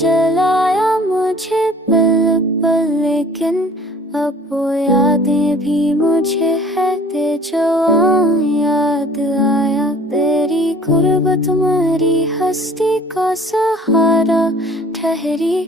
जलाया मुझे पल पल, लेकिन अब वो यादें भी मुझे है ते जवां। याद आया तेरी गुर्बत मरी हस्ती का सहारा ठहरी,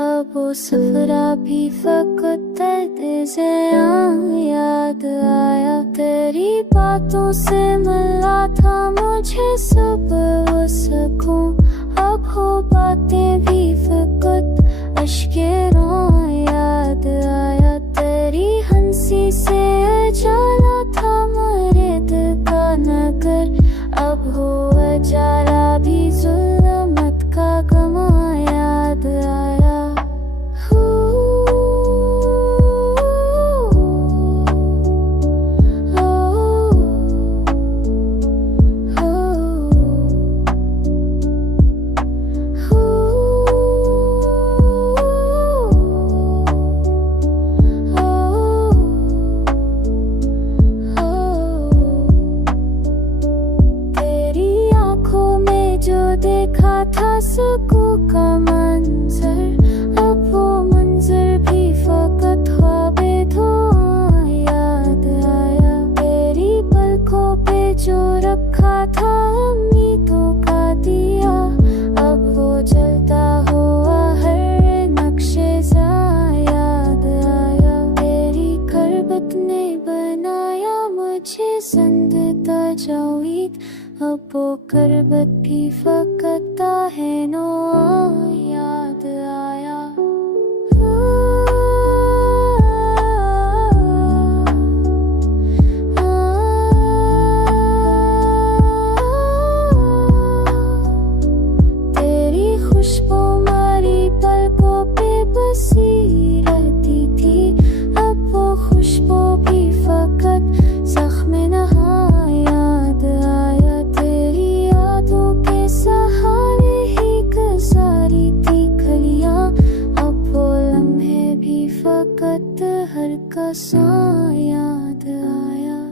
अब वो सफरा भी फकत दर्द ज़ियां। याद आया तेरी बातों से मिला था मुझे सब वो सुकून, अब हो बातें भी फकत अश्के रों। याद आया तेरी हंसी से उजाला था मेरे दिल का नगर, अब हो उजाला भी जुल्मत का गमा। याद आया देखा था सुकून का मंजर, अब वो मंजर भी फकत ख्वाबे धुआं। याद आया तेरी पलकों पे जो रखा था उम्मीदों का दिया, अब वो जलता हुआ हर नक्शे ज़ा। याद आया तेरी गुर्बत ने बनाया मुझे ज़िंदा जावीद, अब वो गुर्बत भी फकत है नो। याद आया तेरी खुशबू मारी पलकों पे बसी रहती थी, अब वो खुशबू भी फकत ज़ख्म नहा। याद आया तेरी यादों के सहारे ही गुजारी थी गलियां, अब वो लम्हे भी फकत हर कसा। याद आया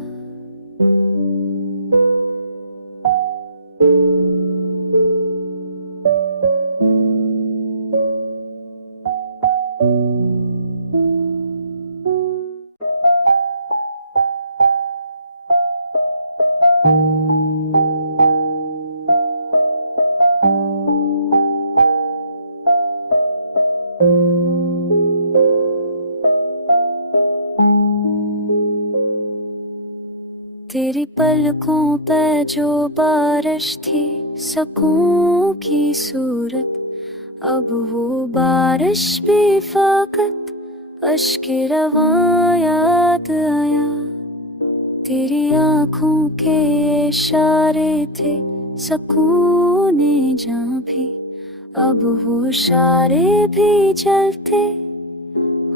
तेरी पलकों पे जो बारिश थी सुकून की सूरत, अब वो बारिश भी फकत अश्के रवां। याद आया तेरी आँखों के इशारे थे सुकून जहाँ भी, अब वो इशारे भी जलते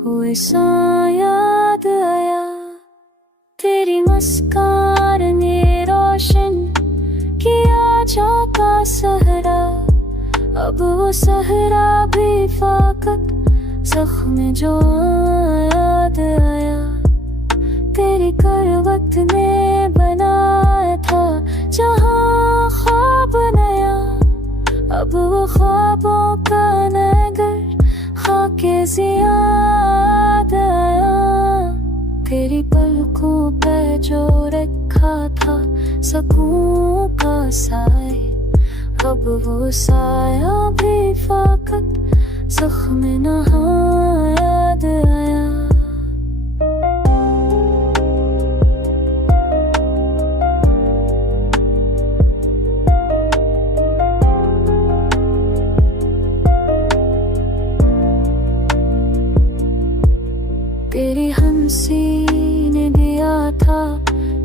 हुए सा। याद आया तेरी मुस्कान ने रोशन किया जा का सहरा, अब वो सहरा भी फकत ज़ख्म जो। याद आया तेरी गुर्बत ने बनाया था जहाँ ख्वाब नया, अब वो ख्वाबों का नगर खाके ज़ियां। याद आया तेरी पलकों पे जो रखा था सुकून का साए, अब वो साया भी फकत ज़ख्म नहा। याद आया तेरी हंसी ने दिया था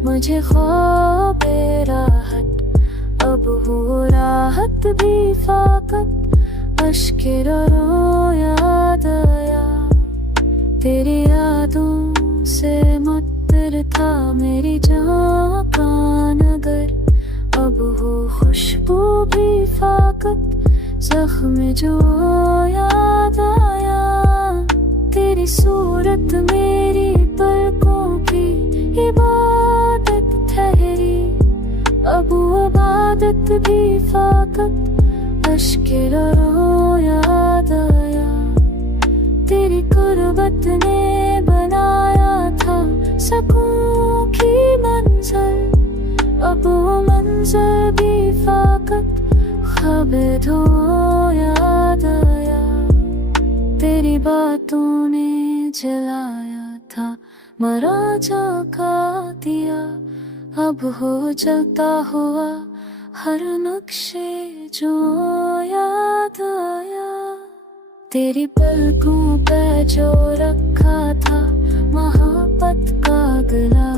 मुझे ख्वाबे राहत, अब वो राहत भी फकत अश्के रो। याद आया तेरी यादों से मुत्तर था मेरी जान का नगर, अब वो खुशबू भी फकत ज़ख्म जो। याद आया तेरी सूरत मेरी पलकों की इबादत ठहरी, अब वो इबादत भी फकत अश्के रो। याद गुर्बत ने बनाया था सुकून की मंजिल, अब वो मंजिल भी फाकत ख्वाब धो याद आया। तेरी बातों ने जलाया था मराजा का दिया, अब हो जलता हुआ हर नक्शे जो याद आया। तेरी पलकों पे जो रखा था मोहब्बत का गला,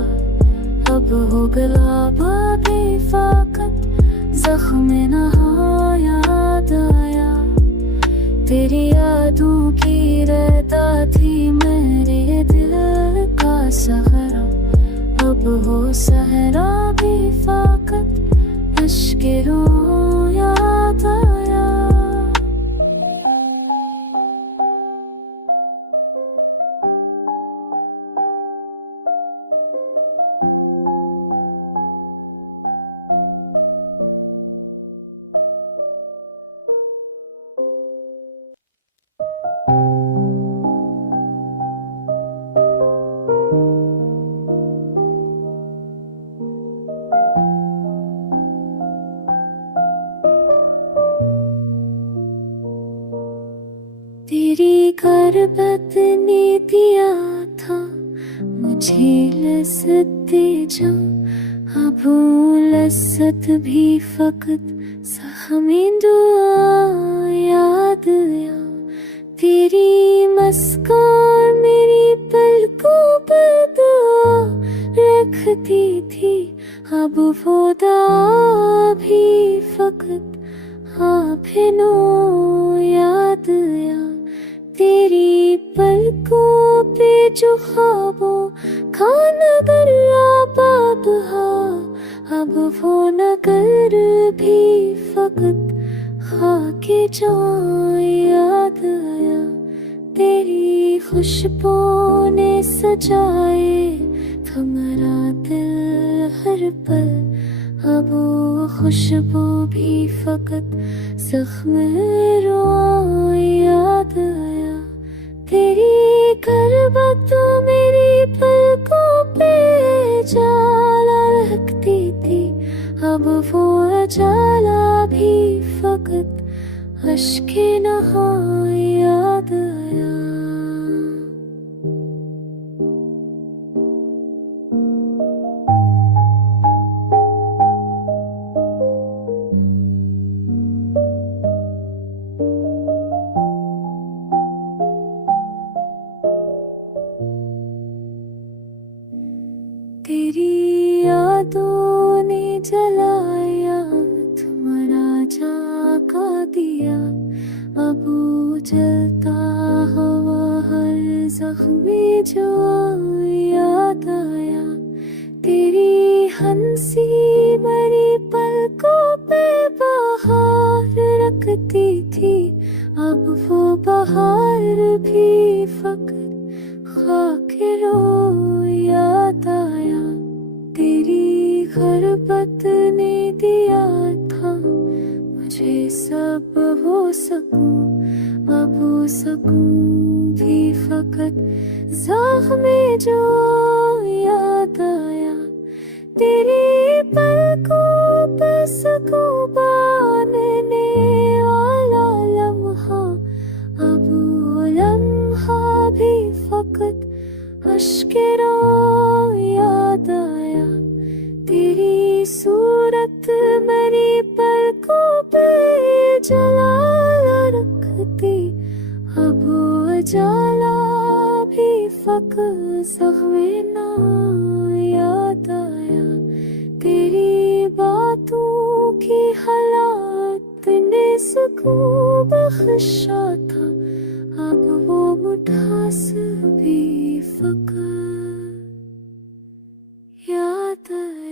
अब हो गुलाब भी फाकत जख्म नहा याद आया। तेरी यादों की रहता थी मेरे दिल का सहरा, अब हो सहरा भी फाकत अश्के रो याद आया। तेरी गुर्बत ने दिया था मुझे लज़्ज़त जम, अब वो लज़्ज़त भी फकत ज़ख्म दुआ याद आया। तेरी मुस्कान मेरी पलकों पर दुआ रखती थी, अब वो दुआ भी फकत आँखों याद आया। तेरी पलकों पे जो ख्वाबों का नगर आबाद हा, अब वो नगर भी फकत खाके जान याद आया। तेरी खुशबू ने सजाए तुम्हारा दिल हर पल, अब वो खुशबू भी फकत जख्म रुआ याद आया। तेरी गुर्बत मेरी पलकों पे जाला रखती थी, अब वो जाला भी फकत अश्के नहा याद आया। तेरी यादों ने जलाया तुम्हारा जाका दिया, अब वो जलता हुआ हर जख्मी जो याद आया। तेरी हंसी मेरी पलकों पे बाहर रखती थी, अब वो बाहर भी फकत खाके रो याद आया। तेरी गुर्बत ने दिया था मुझे सब वो सकून, अब वो सकून भी फकत ज़ख्म जो याद आया। तेरी पलकों पे सुकून बांधने वाला लम्हा, अब वो लम्हा भी फकत अश्के रो याद आया। तेरी सूरत मेरी पलकों पे जला रखती, अब वो जाला भी फकत ज़ख्म ना याद आया। तेरी बातों की हालात ने सुकून बख्शा था, अब वो मुठास भी फकत याद आया।